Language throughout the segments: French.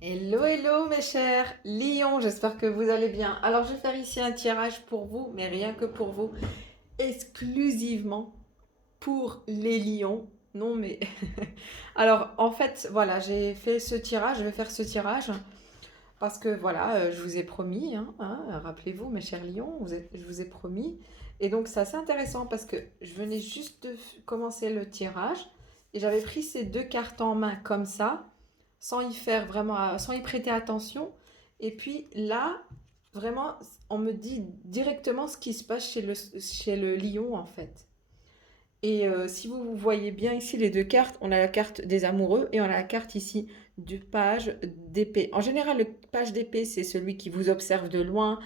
Hello, hello mes chers lions, j'espère que vous allez bien. Alors je vais faire ici un tirage pour vous, mais rien que pour vous, exclusivement pour les lions. Non mais... Alors en fait, voilà, j'ai fait ce tirage, je vais faire ce tirage parce que voilà, je vous ai promis, rappelez-vous mes chers lions, je vous ai promis. Et donc c'est assez intéressant parce que je venais juste de commencer le tirage et j'avais pris ces deux cartes en main comme ça sans y faire vraiment, sans y prêter attention. Et puis là, vraiment, on me dit directement ce qui se passe chez le lion, en fait. Et si vous voyez bien ici les deux cartes, on a la carte des amoureux et on a la carte ici du page d'épée. En général, le page d'épée, c'est celui qui vous observe de loin,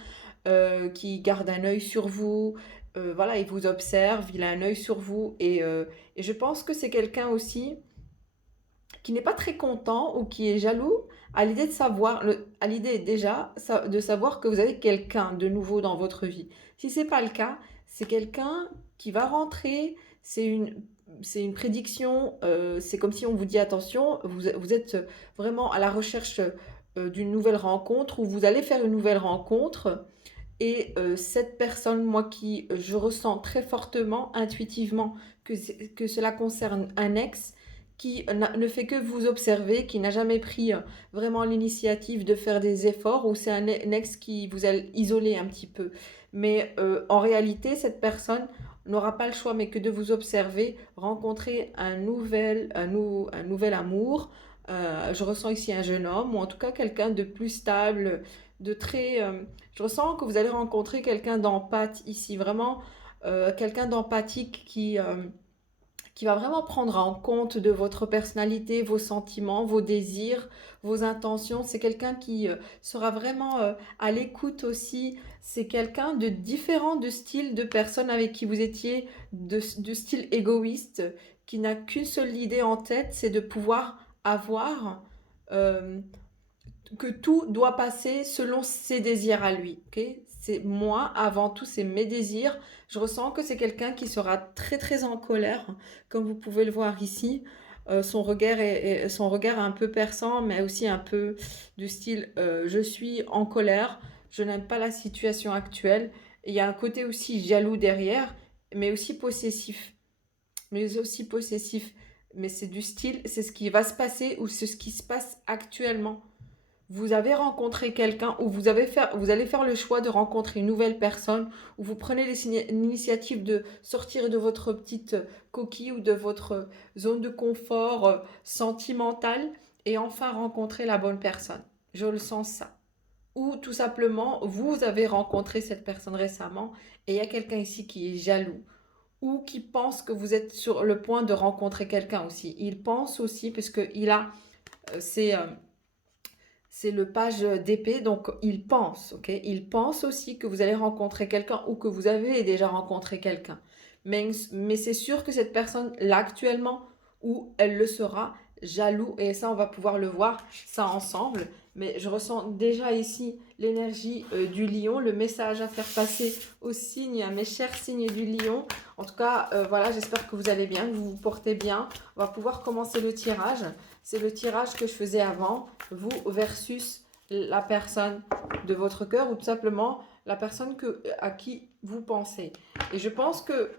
qui garde un œil sur vous. Voilà, il vous observe, il a un œil sur vous. Et je pense que c'est quelqu'un aussi qui n'est pas très content ou qui est jaloux à l'idée de savoir, à l'idée déjà de savoir que vous avez quelqu'un de nouveau dans votre vie. Si c'est pas le cas, c'est quelqu'un qui va rentrer, c'est une prédiction, c'est comme si on vous dit attention, vous êtes vraiment à la recherche d'une nouvelle rencontre ou vous allez faire une nouvelle rencontre. Et cette personne, moi qui je ressens très fortement, intuitivement, que cela concerne un ex qui ne fait que vous observer, qui n'a jamais pris vraiment l'initiative de faire des efforts, ou c'est un ex qui vous a isolé un petit peu. Mais en réalité, cette personne n'aura pas le choix mais que de vous observer, rencontrer un nouvel amour. Je ressens ici un jeune homme, ou en tout cas quelqu'un de plus stable, de très... je ressens que vous allez rencontrer quelqu'un d'empathique ici, vraiment quelqu'un d'empathique qui va vraiment prendre en compte de votre personnalité, vos sentiments, vos désirs, vos intentions. C'est quelqu'un qui sera vraiment à l'écoute aussi. C'est quelqu'un de différent de style de personne avec qui vous étiez, de style égoïste, qui n'a qu'une seule idée en tête, c'est de pouvoir avoir euh, que tout doit passer selon ses désirs à lui. Ok, c'est moi avant tout, c'est mes désirs. Je ressens que c'est quelqu'un qui sera très très en colère, comme vous pouvez le voir ici. Son regard est un peu perçant, mais aussi un peu du style je suis en colère, je n'aime pas la situation actuelle. Il y a un côté aussi jaloux derrière, mais aussi possessif. Mais aussi possessif. Mais c'est du style, c'est ce qui va se passer ou c'est ce qui se passe actuellement. Vous avez rencontré quelqu'un ou vous allez faire le choix de rencontrer une nouvelle personne ou vous prenez l'initiative de sortir de votre petite coquille ou de votre zone de confort sentimentale et enfin rencontrer la bonne personne. Je le sens ça. Ou tout simplement, vous avez rencontré cette personne récemment et il y a quelqu'un ici qui est jaloux ou qui pense que vous êtes sur le point de rencontrer quelqu'un aussi. Il pense aussi, puisqu'il a, c'est c'est le page d'épée, donc il pense, ok? Il pense aussi que vous allez rencontrer quelqu'un ou que vous avez déjà rencontré quelqu'un. Mais c'est sûr que cette personne, là actuellement, ou elle le sera, jaloux, et ça on va pouvoir le voir, ça ensemble. Mais je ressens déjà ici l'énergie du lion, le message à faire passer aux signes, à mes chers signes du lion. En tout cas, voilà, j'espère que vous allez bien, que vous vous portez bien. On va pouvoir commencer le tirage. C'est le tirage que je faisais avant, vous versus la personne de votre cœur ou tout simplement la personne à qui vous pensez. Et je pense que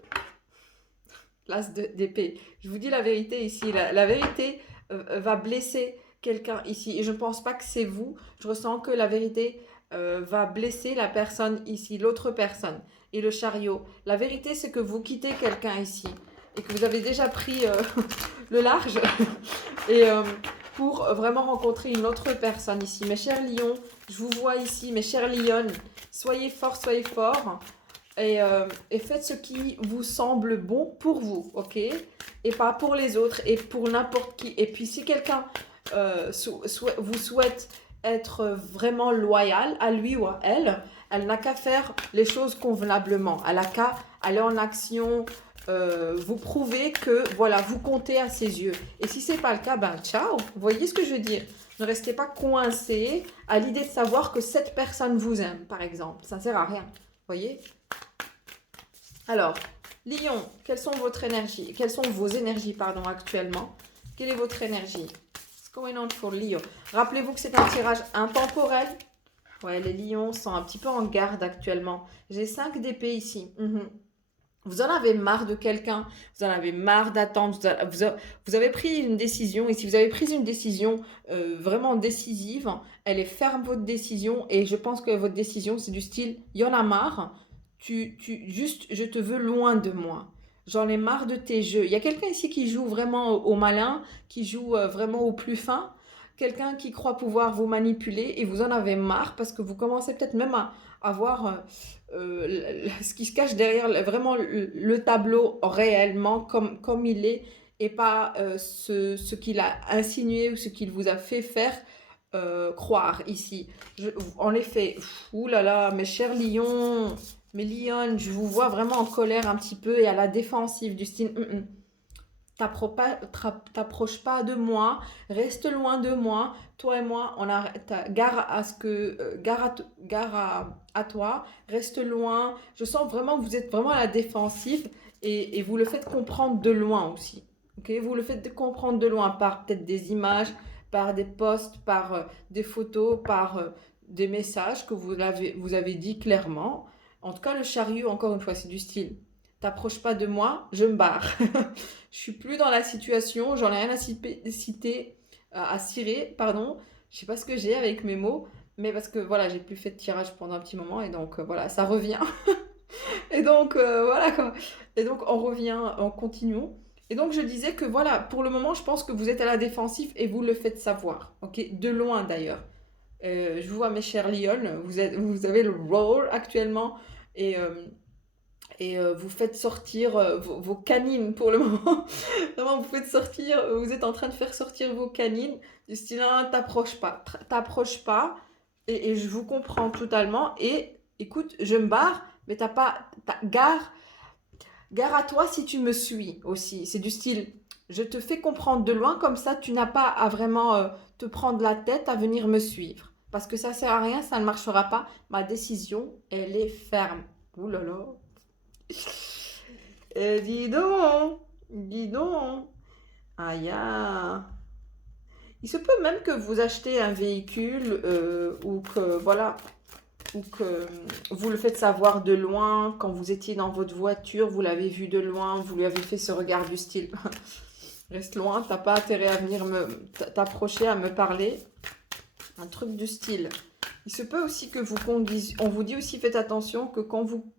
l'as d'épée, je vous dis la vérité ici, la vérité va blesser quelqu'un ici. Et je ne pense pas que c'est vous. Je ressens que la vérité va blesser la personne ici, l'autre personne. Et le chariot. La vérité, c'est que vous quittez quelqu'un ici et que vous avez déjà pris le large et pour vraiment rencontrer une autre personne ici. Mes chers lions, je vous vois ici, mes chers lionnes, soyez forts et faites ce qui vous semble bon pour vous, ok? Et pas pour les autres et pour n'importe qui. Et puis si quelqu'un vous souhaite être vraiment loyal à lui ou à elle, elle n'a qu'à faire les choses convenablement. Elle n'a qu'à aller en action, vous prouver que voilà, vous comptez à ses yeux. Et si c'est pas le cas, ben ciao. Vous voyez ce que je veux dire? Ne restez pas coincé à l'idée de savoir que cette personne vous aime, par exemple. Ça ne sert à rien. Vous voyez? Alors, Lion, quelles sont vos énergies, pardon, actuellement? Quelle est votre énergie? going on for Leo? Rappelez-vous que c'est un tirage intemporel. Ouais, les lions sont un petit peu en garde actuellement. J'ai 5 d'épée ici. Vous en avez marre de quelqu'un, vous en avez marre d'attendre, vous avez pris une décision, et si vous avez pris une décision vraiment décisive, elle est ferme votre décision, et je pense que votre décision c'est du style, il y en a marre, juste, je te veux loin de moi. J'en ai marre de tes jeux. Il y a quelqu'un ici qui joue vraiment au malin, qui joue vraiment au plus fin, quelqu'un qui croit pouvoir vous manipuler, et vous en avez marre parce que vous commencez peut-être même à voir ce qui se cache derrière vraiment le tableau réellement comme il est et pas ce qu'il a insinué ou ce qu'il vous a fait faire croire ici. En effet, oulala, mes chers lions, mes lions, je vous vois vraiment en colère un petit peu et à la défensive du style. T'approches pas de moi, reste loin de moi. Toi et moi, on arrête. Gare à ce que, à toi, reste loin. Je sens vraiment que vous êtes vraiment à la défensive et vous le faites comprendre de loin aussi. Ok, vous le faites comprendre de loin par peut-être des images, par des posts, par des photos, par des messages que vous avez dit clairement. En tout cas, le chariot, encore une fois, c'est du style. T'approches pas de moi, je me barre. Je suis plus dans la situation, j'en ai rien à cirer, pardon. Je sais pas ce que j'ai avec mes mots, mais parce que voilà, j'ai plus fait de tirage pendant un petit moment et donc voilà, ça revient. Et donc voilà quoi. Et donc on revient, on continue. Et donc je disais que voilà, pour le moment, je pense que vous êtes à la défensive et vous le faites savoir, ok, de loin d'ailleurs. Je vous vois mes chers lions, vous avez le rôle actuellement et vous faites sortir vos canines pour le moment. Vraiment, vous faites sortir, vous êtes en train de faire sortir vos canines du style, ah, t'approches pas. Et je vous comprends totalement. Et écoute, je me barre, mais gare à toi si tu me suis aussi. C'est du style, je te fais comprendre de loin, comme ça tu n'as pas à vraiment te prendre la tête à venir me suivre. Parce que ça sert à rien, ça ne marchera pas. Ma décision, elle est ferme. Ouh là là. Dis donc, dis donc. Aïe, ah. Il se peut même que vous achetez un véhicule ou que voilà, ou que vous le faites savoir de loin quand vous étiez dans votre voiture, vous l'avez vu de loin, vous lui avez fait ce regard du style. Reste loin, t'as pas intérêt à venir t'approcher, à me parler. Un truc du style. Il se peut aussi que vous conduisez. On vous dit aussi, faites attention que quand vous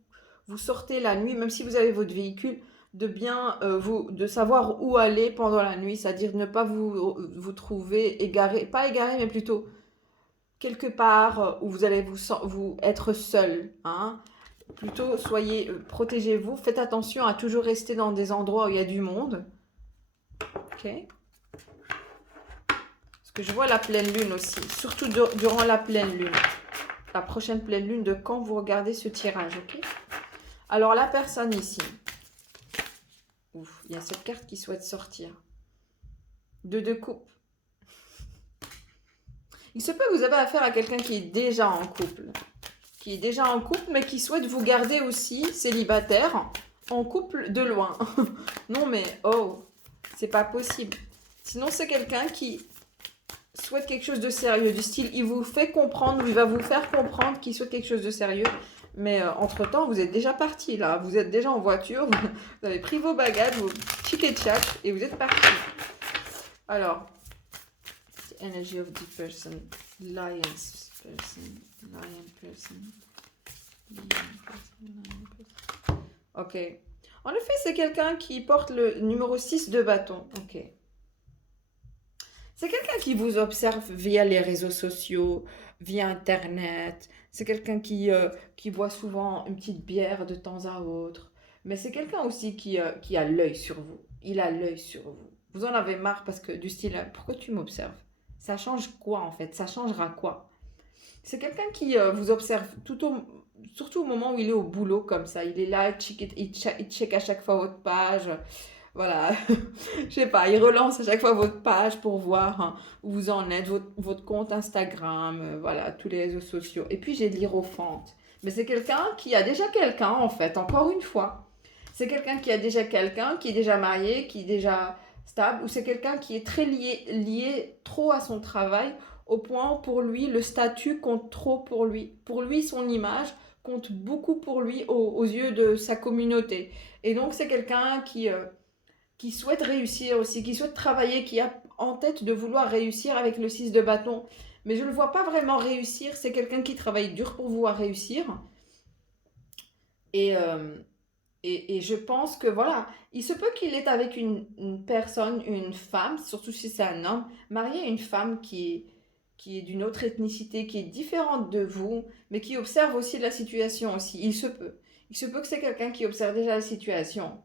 sortez la nuit, même si vous avez votre véhicule, de bien de savoir où aller pendant la nuit, c'est-à-dire ne pas vous trouver égaré, pas égaré, mais plutôt quelque part où vous allez vous être seul. Hein. Plutôt, protégez-vous, faites attention à toujours rester dans des endroits où il y a du monde. Ok. Parce que je vois la pleine lune aussi, surtout durant la pleine lune. La prochaine pleine lune de quand vous regardez ce tirage, ok? Alors, la personne ici. Ouf, il y a cette carte qui souhaite sortir. De coupe. Il se peut que vous avez affaire à quelqu'un qui est déjà en couple. Qui est déjà en couple, mais qui souhaite vous garder aussi célibataire, en couple de loin. Non mais, oh, c'est pas possible. Sinon, c'est quelqu'un qui souhaite quelque chose de sérieux. Du style, il vous fait comprendre, il va vous faire comprendre qu'il souhaite quelque chose de sérieux. Mais entre-temps, vous êtes déjà parti là. Vous êtes déjà en voiture, vous avez pris vos bagages, vos tickets de chat et vous êtes parti. Alors, the energy of the person, lion person. Ok. En effet, c'est quelqu'un qui porte le numéro 6 de bâton. Ok. C'est quelqu'un qui vous observe via les réseaux sociaux, via Internet. C'est quelqu'un qui boit souvent une petite bière de temps à autre. Mais c'est quelqu'un aussi qui a l'œil sur vous. Il a l'œil sur vous. Vous en avez marre parce que du style, pourquoi tu m'observes? Ça change quoi en fait? Ça changera quoi? C'est quelqu'un qui vous observe surtout au moment où il est au boulot comme ça. Il est là, il check à chaque fois votre page. Voilà, je sais pas, il relance à chaque fois votre page pour voir hein, où vous en êtes, votre compte Instagram, voilà, tous les réseaux sociaux. Et puis j'ai de l'hiérophante. Mais c'est quelqu'un qui a déjà quelqu'un en fait, encore une fois. C'est quelqu'un qui a déjà quelqu'un, qui est déjà marié, qui est déjà stable, ou c'est quelqu'un qui est très lié trop à son travail, au point où pour lui, le statut compte trop pour lui. Pour lui, son image compte beaucoup pour lui aux yeux de sa communauté. Et donc, c'est quelqu'un qui souhaite réussir aussi, qui souhaite travailler, qui a en tête de vouloir réussir avec le 6 de bâton. Mais je ne le vois pas vraiment réussir. C'est quelqu'un qui travaille dur pour vouloir réussir. Et, euh, et je pense que voilà, il se peut qu'il est avec une personne, une femme, surtout si c'est un homme, marié à une femme qui est d'une autre ethnicité, qui est différente de vous, mais qui observe aussi la situation aussi. Il se peut. Il se peut que c'est quelqu'un qui observe déjà la situation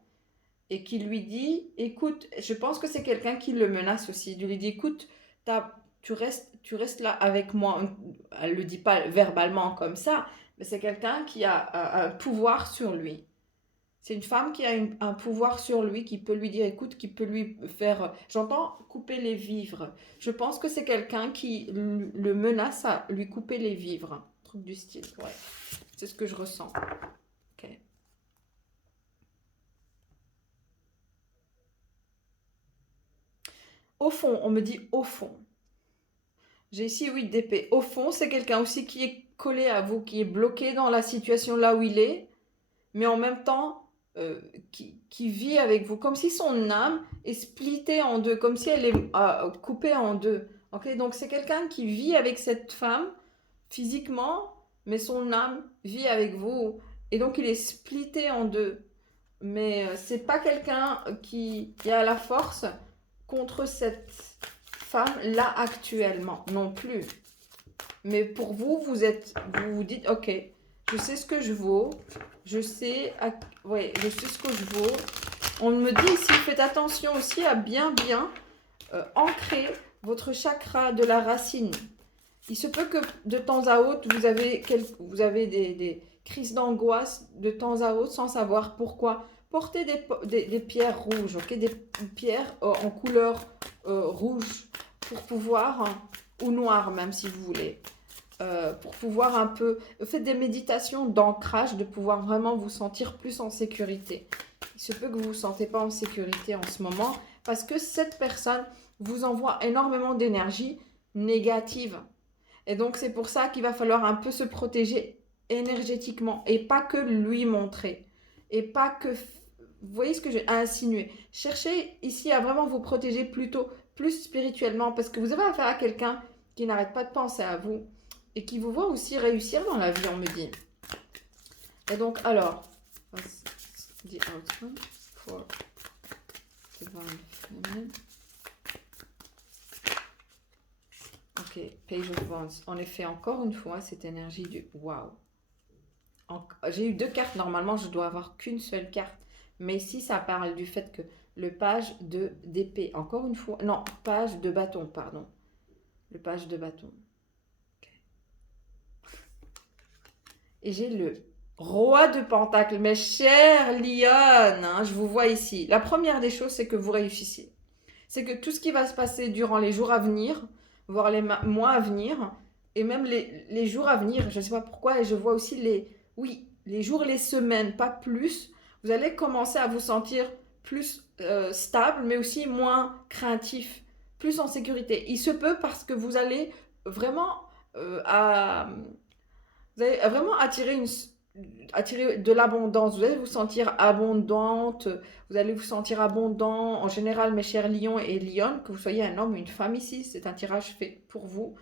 et qui lui dit, écoute, je pense que c'est quelqu'un qui le menace aussi. Il lui dit, écoute, tu restes là avec moi. Elle ne le dit pas verbalement comme ça, mais c'est quelqu'un qui a un pouvoir sur lui. C'est une femme qui a un pouvoir sur lui, qui peut lui dire, écoute, qui peut lui faire, j'entends, couper les vivres. Je pense que c'est quelqu'un qui le menace à lui couper les vivres. Un truc du style, ouais. C'est ce que je ressens. Ok. Au fond, on me dit au fond. J'ai ici 8 d'épée. Au fond, c'est quelqu'un aussi qui est collé à vous, qui est bloqué dans la situation là où il est, mais en même temps qui vit avec vous, comme si son âme est splittée en deux, comme si elle est coupée en deux. Ok, donc c'est quelqu'un qui vit avec cette femme physiquement, mais son âme vit avec vous, et donc il est splitté en deux. Mais c'est pas quelqu'un qui a la force contre cette femme là actuellement, non plus. Mais pour vous, vous vous dites, ok, je sais ce que je vaux, ouais, je sais ce que je vaux. On me dit ici, faites attention aussi à bien ancrer votre chakra de la racine. Il se peut que de temps à autre, vous avez des crises d'angoisse de temps à autre sans savoir pourquoi. Portez des pierres rouges, ok, des pierres en couleur rouge pour pouvoir, ou noire même si vous voulez, pour pouvoir un peu, faites des méditations d'ancrage, de pouvoir vraiment vous sentir plus en sécurité. Il se peut que vous ne vous sentez pas en sécurité en ce moment parce que cette personne vous envoie énormément d'énergie négative. Et donc c'est pour ça qu'il va falloir un peu se protéger énergétiquement et pas que lui montrer. Et pas que... Vous voyez ce que j'ai insinué. Cherchez ici à vraiment vous protéger plutôt plus spirituellement parce que vous avez affaire à quelqu'un qui n'arrête pas de penser à vous et qui vous voit aussi réussir dans la vie, on me dit. Et donc alors, the outcome for divine feminine. Ok, Page of Wands. En effet, encore une fois, cette énergie du waouh. J'ai eu 2 cartes. Normalement, je dois avoir qu'une seule carte. Mais ici, ça parle du fait que le page d'épée. Encore une fois. Non, page de bâton, pardon. Le page de bâton. Okay. Et j'ai le roi de pentacle. Mes chers Lyon, hein, je vous vois ici. La première des choses, c'est que vous réussissiez. C'est que tout ce qui va se passer durant les jours à venir, voire les mois à venir, et même les jours à venir, je ne sais pas pourquoi, et je vois aussi les jours, les semaines, pas plus, vous allez commencer à vous sentir plus stable, mais aussi moins craintif, plus en sécurité. Il se peut parce que vous allez vraiment, vous allez vraiment attirer de l'abondance. Vous allez vous sentir abondante, vous allez vous sentir abondant. En général, mes chers lions et lionnes, que vous soyez un homme ou une femme ici, c'est un tirage fait pour vous.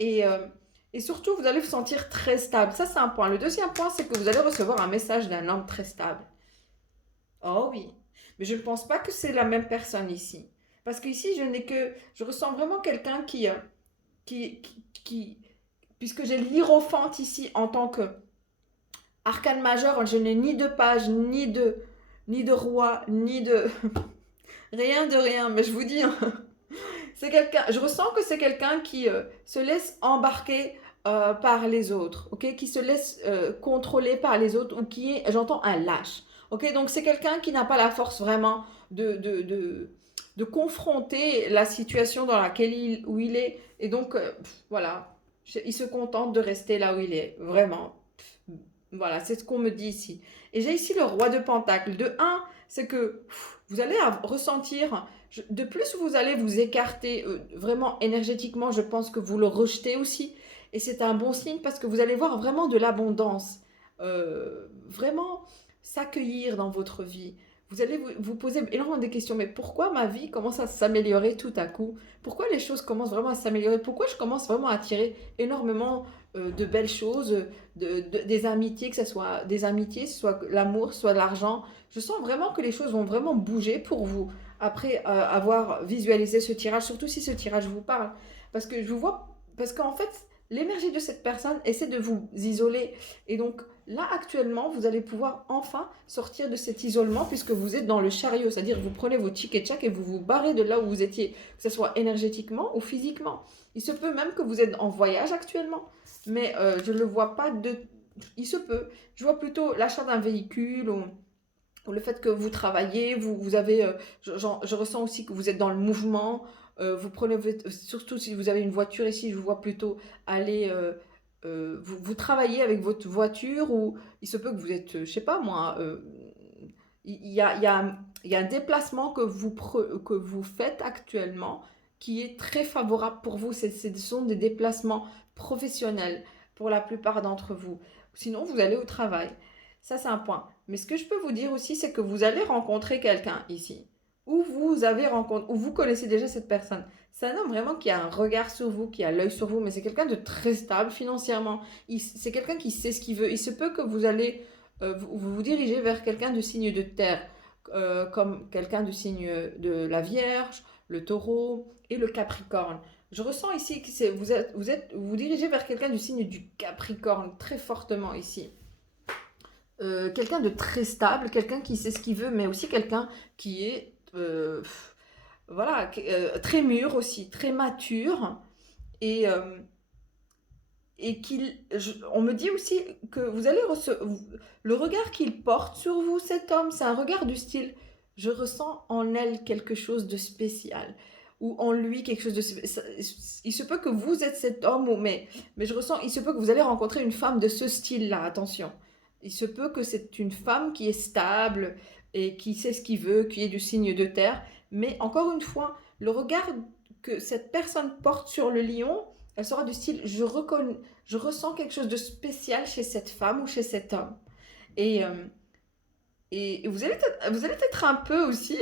Et, euh, et surtout, vous allez vous sentir très stable. Ça, c'est un point. Le deuxième point, c'est que vous allez recevoir un message d'un homme très stable. Oh oui. Mais je ne pense pas que c'est la même personne ici. Parce qu'ici, je ressens vraiment quelqu'un qui, puisque j'ai l'hiérophante ici en tant que arcane majeur, je n'ai ni de page, ni de roi, ni de rien de rien. Mais je vous dis, hein, c'est quelqu'un. Je ressens que c'est quelqu'un qui se laisse embarquer par les autres, ok, qui se laisse contrôler par les autres ou qui est, j'entends, un lâche. Ok, donc c'est quelqu'un qui n'a pas la force vraiment de confronter la situation dans laquelle où il est. Et donc, voilà, il se contente de rester là où il est, vraiment. Voilà, c'est ce qu'on me dit ici. Et j'ai ici le roi de Pentacle. De un, c'est que vous allez ressentir, de plus vous allez vous écarter vraiment énergétiquement, je pense que vous le rejetez aussi. Et c'est un bon signe parce que vous allez voir vraiment de l'abondance, vraiment s'accueillir dans votre vie. Vous allez vous poser énormément de questions, mais pourquoi ma vie commence à s'améliorer tout à coup? Pourquoi les choses commencent vraiment à s'améliorer? Pourquoi je commence vraiment à attirer énormément de belles choses, des amitiés, que ce soit des amitiés, soit l'amour, soit l'argent? Je sens vraiment que les choses vont vraiment bouger pour vous après avoir visualisé ce tirage, surtout si ce tirage vous parle. Parce que je vous vois, parce qu'en fait, l'énergie de cette personne essaie de vous isoler. Et donc, là, actuellement, vous allez pouvoir enfin sortir de cet isolement puisque vous êtes dans le chariot, c'est-à-dire vous prenez vos tic et tchac et vous vous barrez de là où vous étiez, que ce soit énergétiquement ou physiquement. Il se peut même que vous êtes en voyage actuellement, mais je ne le vois pas de... Il se peut. Je vois plutôt l'achat d'un véhicule ou le fait que vous travaillez, vous avez... je ressens aussi que vous êtes dans le mouvement. Vous prenez... Surtout si vous avez une voiture ici, je vous vois plutôt aller... vous travaillez avec votre voiture ou il se peut que vous êtes, je sais pas moi, il y a un déplacement que vous faites actuellement qui est très favorable pour vous. Ce sont des déplacements professionnels pour la plupart d'entre vous. Sinon, vous allez au travail. Ça, c'est un point. Mais ce que je peux vous dire aussi, c'est que vous allez rencontrer quelqu'un ici. Ou vous connaissez déjà cette personne. C'est un homme vraiment qui a un regard sur vous, qui a l'œil sur vous, mais c'est quelqu'un de très stable financièrement. C'est quelqu'un qui sait ce qu'il veut. Il se peut que vous allez vous dirigez vers quelqu'un du signe de terre, comme quelqu'un du signe de la Vierge, le Taureau et le Capricorne. Je ressens ici que vous vous dirigez vers quelqu'un du signe du Capricorne très fortement ici. Quelqu'un de très stable, quelqu'un qui sait ce qu'il veut, mais aussi quelqu'un qui est voilà, très mûr aussi, très mature et on me dit aussi que vous allez recevoir le regard qu'il porte sur vous, cet homme, c'est un regard du style, je ressens en elle quelque chose de spécial, ou en lui quelque chose de spécial. Il se peut que vous êtes cet homme, mais je ressens, il se peut que vous allez rencontrer une femme de ce style-là, attention. Il se peut que c'est une femme qui est stable et qui sait ce qu'il veut, qui est du signe de terre, mais encore une fois, le regard que cette personne porte sur le lion, elle sera du style, je ressens quelque chose de spécial chez cette femme ou chez cet homme. Et, vous allez être un peu aussi,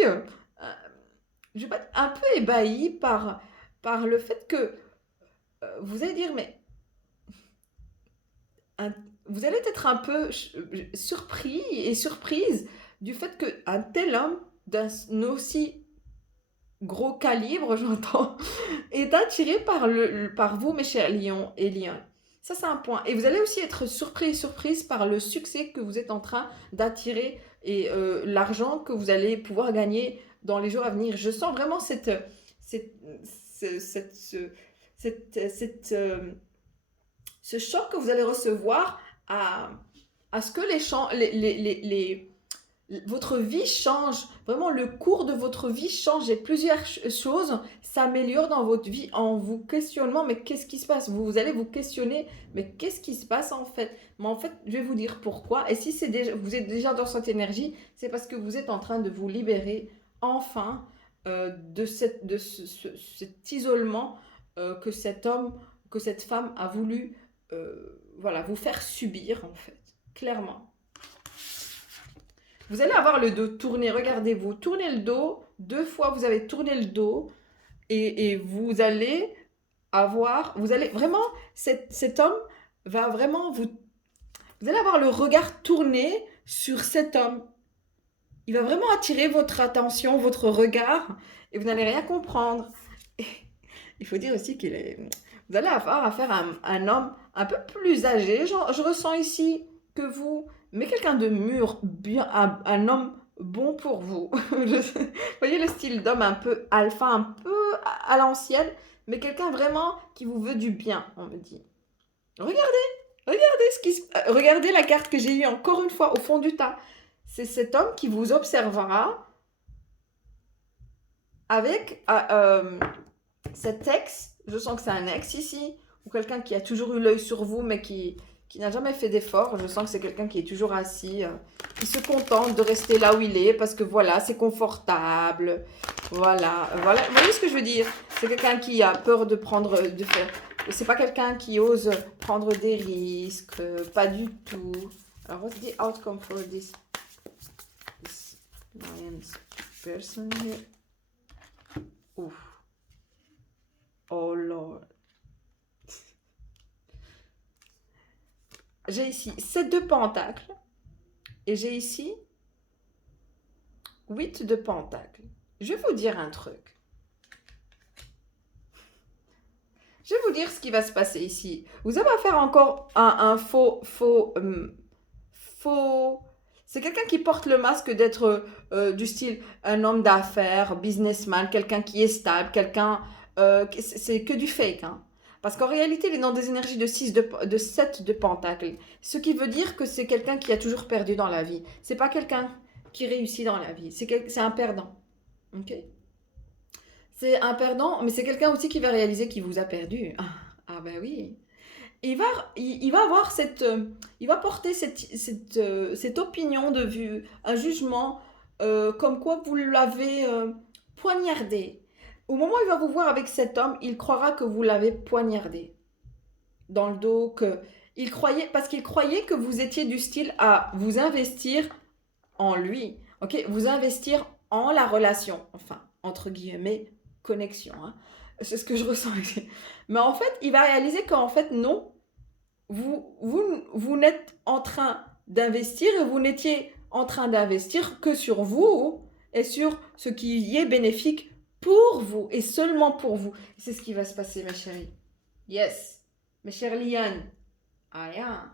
je vais pas, un peu ébahi par le fait que vous allez dire, mais un- vous allez être un peu surpris et surprise du fait qu'un tel homme d'un aussi gros calibre, j'entends, est attiré par vous, mes chers lions et lions. Ça, c'est un point. Et vous allez aussi être surpris et surprise par le succès que vous êtes en train d'attirer et l'argent que vous allez pouvoir gagner dans les jours à venir. Je sens vraiment cette, ce, cette- ce- cette, ce choc que vous allez recevoir à ce que votre vie change, vraiment le cours de votre vie change et plusieurs choses s'améliorent dans votre vie en vous questionnant, mais qu'est-ce qui se passe? Vous allez vous questionner, mais qu'est-ce qui se passe en fait? Mais en fait, je vais vous dire pourquoi. Et si vous êtes déjà dans cette énergie, c'est parce que vous êtes en train de vous libérer enfin cet isolement que cet homme, que cette femme a voulu voilà, vous faire subir en fait, clairement. Vous allez avoir le dos tourné, regardez, vous tournez le dos, deux fois vous avez tourné le dos et vous allez vraiment, cet homme va vraiment vous allez avoir le regard tourné sur cet homme. Il va vraiment attirer votre attention, votre regard et vous n'allez rien comprendre. Et il faut dire aussi vous allez avoir affaire à un homme un peu plus âgé, genre, je ressens ici que vous, mais quelqu'un de mûr, bien, un homme bon pour vous. Vous voyez le style d'homme un peu alpha, un peu à l'ancienne, mais quelqu'un vraiment qui vous veut du bien, on me dit. Regardez, regardez la carte que j'ai eue encore une fois au fond du tas. C'est cet homme qui vous observera avec cet ex. Je sens que c'est un ex ici, ou quelqu'un qui a toujours eu l'œil sur vous, mais qui qui n'a jamais fait d'effort. Je sens que c'est quelqu'un qui est toujours assis, qui se contente de rester là où il est parce que voilà, c'est confortable. Voilà, voilà. Vous voyez ce que je veux dire? C'est quelqu'un qui a peur de prendre, de faire. C'est pas quelqu'un qui ose prendre des risques, pas du tout. Alors, what's the outcome for this lion's person here? Ouf. Oh Lord. J'ai ici 7 de pentacles et j'ai ici 8 de pentacles. Je vais vous dire un truc. Je vais vous dire ce qui va se passer ici. Vous avez affaire encore à un faux. C'est quelqu'un qui porte le masque d'être du style un homme d'affaires, businessman, quelqu'un qui est stable, quelqu'un. C'est que du fake, hein. Parce qu'en réalité, il est dans des énergies de 7 de pentacles. Ce qui veut dire que c'est quelqu'un qui a toujours perdu dans la vie. C'est pas quelqu'un qui réussit dans la vie. C'est un perdant. Ok? C'est un perdant, mais c'est quelqu'un aussi qui va réaliser qu'il vous a perdu. Ah ben oui. Il va avoir il va porter cette opinion de vue, un jugement, comme quoi vous l'avez poignardé. Au moment où il va vous voir avec cet homme, il croira que vous l'avez poignardé dans le dos, parce qu'il croyait que vous étiez du style à vous investir en lui, ok, vous investir en la relation, enfin entre guillemets connexion, hein. C'est ce que je ressens ici. Mais en fait, il va réaliser qu'en fait non, vous n'êtes en train d'investir et vous n'étiez en train d'investir que sur vous et sur ce qui y est bénéfique pour vous et seulement pour vous. C'est ce qui va se passer, mes chéris. Yes, mes chères Liane. Ah, rien.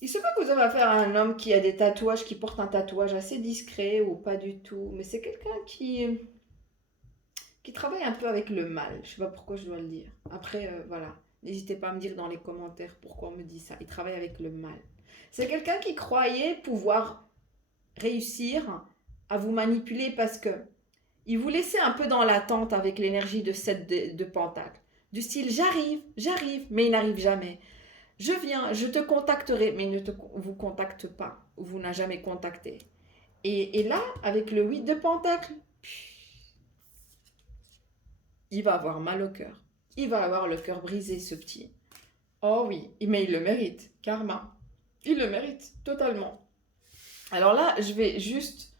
Il se peut que vous avez affaire à un homme qui a des tatouages, qui porte un tatouage assez discret ou pas du tout, mais c'est quelqu'un qui travaille un peu avec le mal. Je sais pas pourquoi je dois le dire. Après, voilà. N'hésitez pas à me dire dans les commentaires pourquoi on me dit ça. Il travaille avec le mal. C'est quelqu'un qui croyait pouvoir réussir à vous manipuler parce que il vous laissait un peu dans l'attente avec l'énergie de 7 de pentacles. Du style j'arrive, mais il n'arrive jamais. Je viens, je te contacterai, mais il ne vous contacte pas, ou vous n'a jamais contacté. Et là, avec le 8 de pentacles, il va avoir mal au cœur. Il va avoir le cœur brisé, ce petit. Oh oui, mais il le mérite, karma. Il le mérite, totalement. Alors là, je vais juste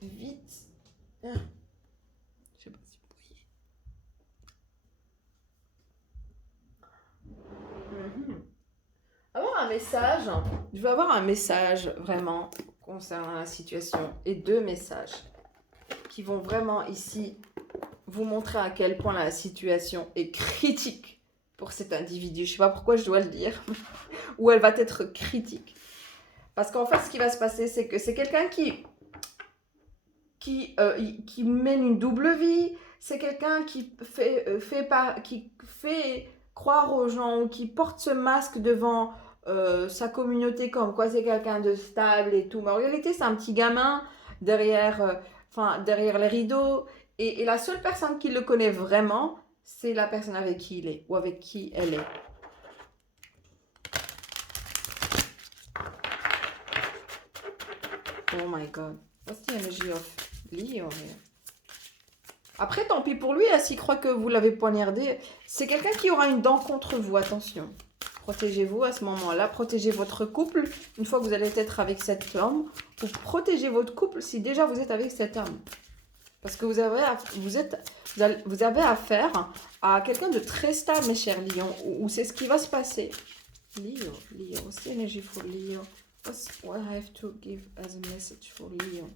vite... Ah. Je sais pas si vous voyez. Avoir un message, je vais avoir un message vraiment concernant la situation et 2 messages qui vont vraiment ici vous montrer à quel point la situation est critique pour cet individu. Je ne sais pas pourquoi je dois le dire, ou elle va être critique. Parce qu'en fait, ce qui va se passer, c'est que c'est quelqu'un qui mène une double vie. C'est quelqu'un qui fait croire aux gens, qui porte ce masque devant sa communauté comme quoi c'est quelqu'un de stable et tout. Mais en réalité, c'est un petit gamin derrière les rideaux. Et la seule personne qui le connaît vraiment, c'est la personne avec qui il est ou avec qui elle est. Oh my God. What's the energy of Leo here? Après, tant pis pour lui, s'il croit que vous l'avez poignardé. C'est quelqu'un qui aura une dent contre vous, attention. Protégez-vous à ce moment-là, protégez votre couple. Une fois que vous allez être avec cet homme, vous protégez votre couple si déjà vous êtes avec cet homme. Parce que vous avez affaire à quelqu'un de très stable, mes chers lions, où c'est ce qui va se passer. Leo, what's the energy for Leo? What I have to give as a message for Leo?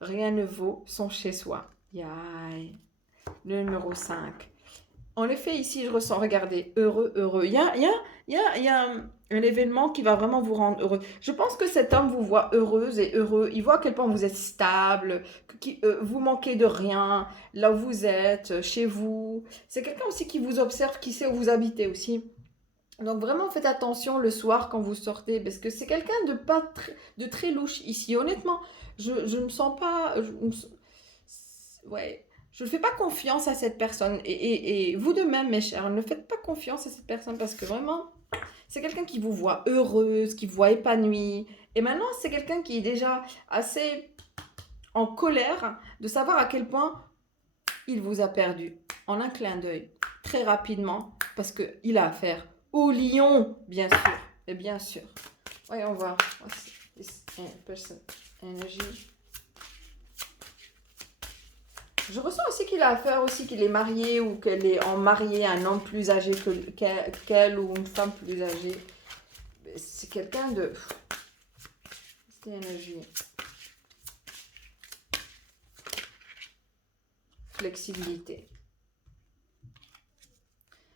Rien ne vaut son chez-soi. Yay. Le numéro 5. En effet, ici, je ressens, regardez, heureux. Il y a un événement qui va vraiment vous rendre heureux. Je pense que cet homme vous voit heureuse et heureux. Il voit à quel point vous êtes stable, que vous manquez de rien, là où vous êtes, chez vous. C'est quelqu'un aussi qui vous observe, qui sait où vous habitez aussi. Donc vraiment, faites attention le soir quand vous sortez, parce que c'est quelqu'un de très louche ici. Honnêtement, je ne me sens pas... ouais. je ne fais pas confiance à cette personne. Et vous de même, mes chers, ne faites pas confiance à cette personne parce que vraiment, c'est quelqu'un qui vous voit heureuse, qui vous voit épanouie. Et maintenant, c'est quelqu'un qui est déjà assez en colère de savoir à quel point il vous a perdu en un clin d'œil, très rapidement, parce qu'il a affaire au lion, bien sûr. Et bien sûr. Voyons voir. What's this person energy? Je ressens aussi qu'il a affaire aussi qu'il est marié ou qu'elle est en marié à un homme plus âgé qu'elle ou une femme plus âgée. C'est quelqu'un de... C'est énergie. Flexibilité.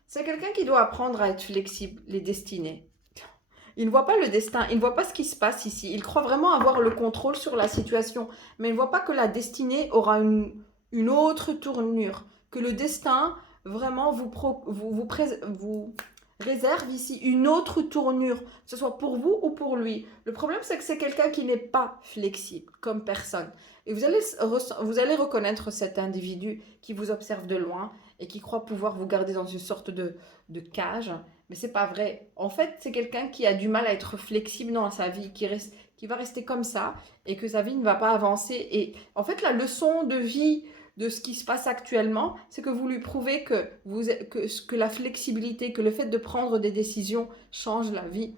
C'est quelqu'un qui doit apprendre à être flexible, les destinées. Il ne voit pas le destin, il ne voit pas ce qui se passe ici. Il croit vraiment avoir le contrôle sur la situation, mais il ne voit pas que la destinée aura une autre tournure, que le destin vraiment vous réserve ici une autre tournure, que ce soit pour vous ou pour lui. Le problème, c'est que c'est quelqu'un qui n'est pas flexible comme personne. Et vous allez reconnaître cet individu qui vous observe de loin et qui croit pouvoir vous garder dans une sorte de cage. Mais c'est pas vrai. En fait, c'est quelqu'un qui a du mal à être flexible dans sa vie, qui va rester comme ça et que sa vie ne va pas avancer. Et en fait, la leçon de vie de ce qui se passe actuellement, c'est que vous lui prouvez que la flexibilité, que le fait de prendre des décisions change la vie.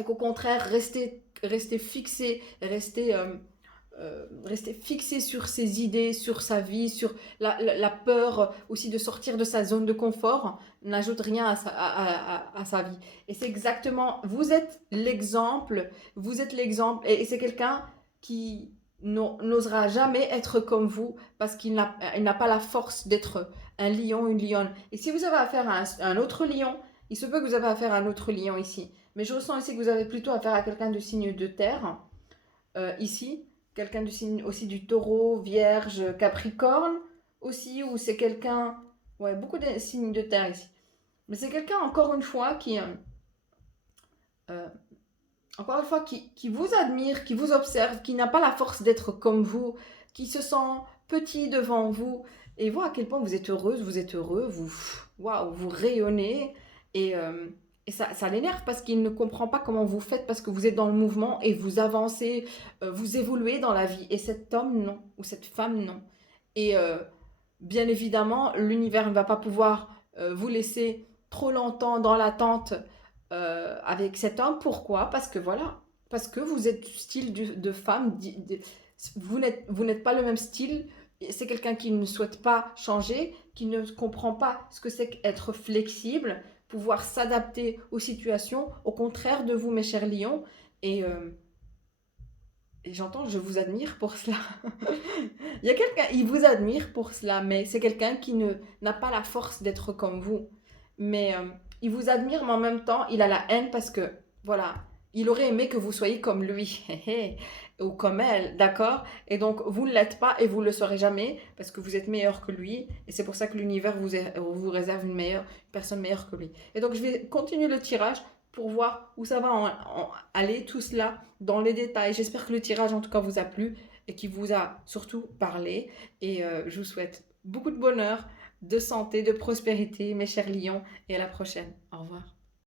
Et qu'au contraire, rester fixé, rester fixé sur ses idées, sur sa vie, sur la peur aussi de sortir de sa zone de confort, n'ajoute rien à sa vie. Et c'est exactement, vous êtes l'exemple, et c'est quelqu'un qui n'osera jamais être comme vous parce qu'il n'a pas la force d'être un lion, une lionne. Et si vous avez affaire à un autre lion, il se peut que vous avez affaire à un autre lion ici. Mais je ressens ici que vous avez plutôt affaire à quelqu'un de signe de terre, ici. Quelqu'un du signe aussi du taureau, vierge, capricorne aussi, ou c'est quelqu'un... Ouais, beaucoup de signes de terre ici. Mais c'est quelqu'un, euh, encore une fois, qui vous admire, qui vous observe, qui n'a pas la force d'être comme vous, qui se sent petit devant vous, et voit à quel point vous êtes heureuse, vous êtes heureux, waouh, vous rayonnez, et ça l'énerve parce qu'il ne comprend pas comment vous faites, parce que vous êtes dans le mouvement et vous avancez, vous évoluez dans la vie, et cet homme, non, ou cette femme, non. Et bien évidemment, l'univers ne va pas pouvoir vous laisser trop longtemps dans l'attente avec cet homme. Pourquoi? Parce que voilà, parce que vous êtes du style de femme, vous n'êtes pas le même style. C'est quelqu'un qui ne souhaite pas changer, qui ne comprend pas ce que c'est qu'être flexible, pouvoir s'adapter aux situations, au contraire de vous, mes chers lions. Et, euh, et j'entends, je vous admire pour cela. Il y a quelqu'un, il vous admire pour cela, mais c'est quelqu'un qui n'a pas la force d'être comme vous. Mais il vous admire, mais en même temps, il a la haine parce que, voilà, il aurait aimé que vous soyez comme lui, ou comme elle, d'accord? Et donc, vous ne l'êtes pas et vous ne le serez jamais parce que vous êtes meilleur que lui. Et c'est pour ça que l'univers vous réserve une personne meilleure que lui. Et donc, je vais continuer le tirage pour voir où ça va aller, tout cela, dans les détails. J'espère que le tirage, en tout cas, vous a plu et qu'il vous a surtout parlé. Et je vous souhaite beaucoup de bonheur, de santé, de prospérité, mes chers lions, et à la prochaine. Au revoir.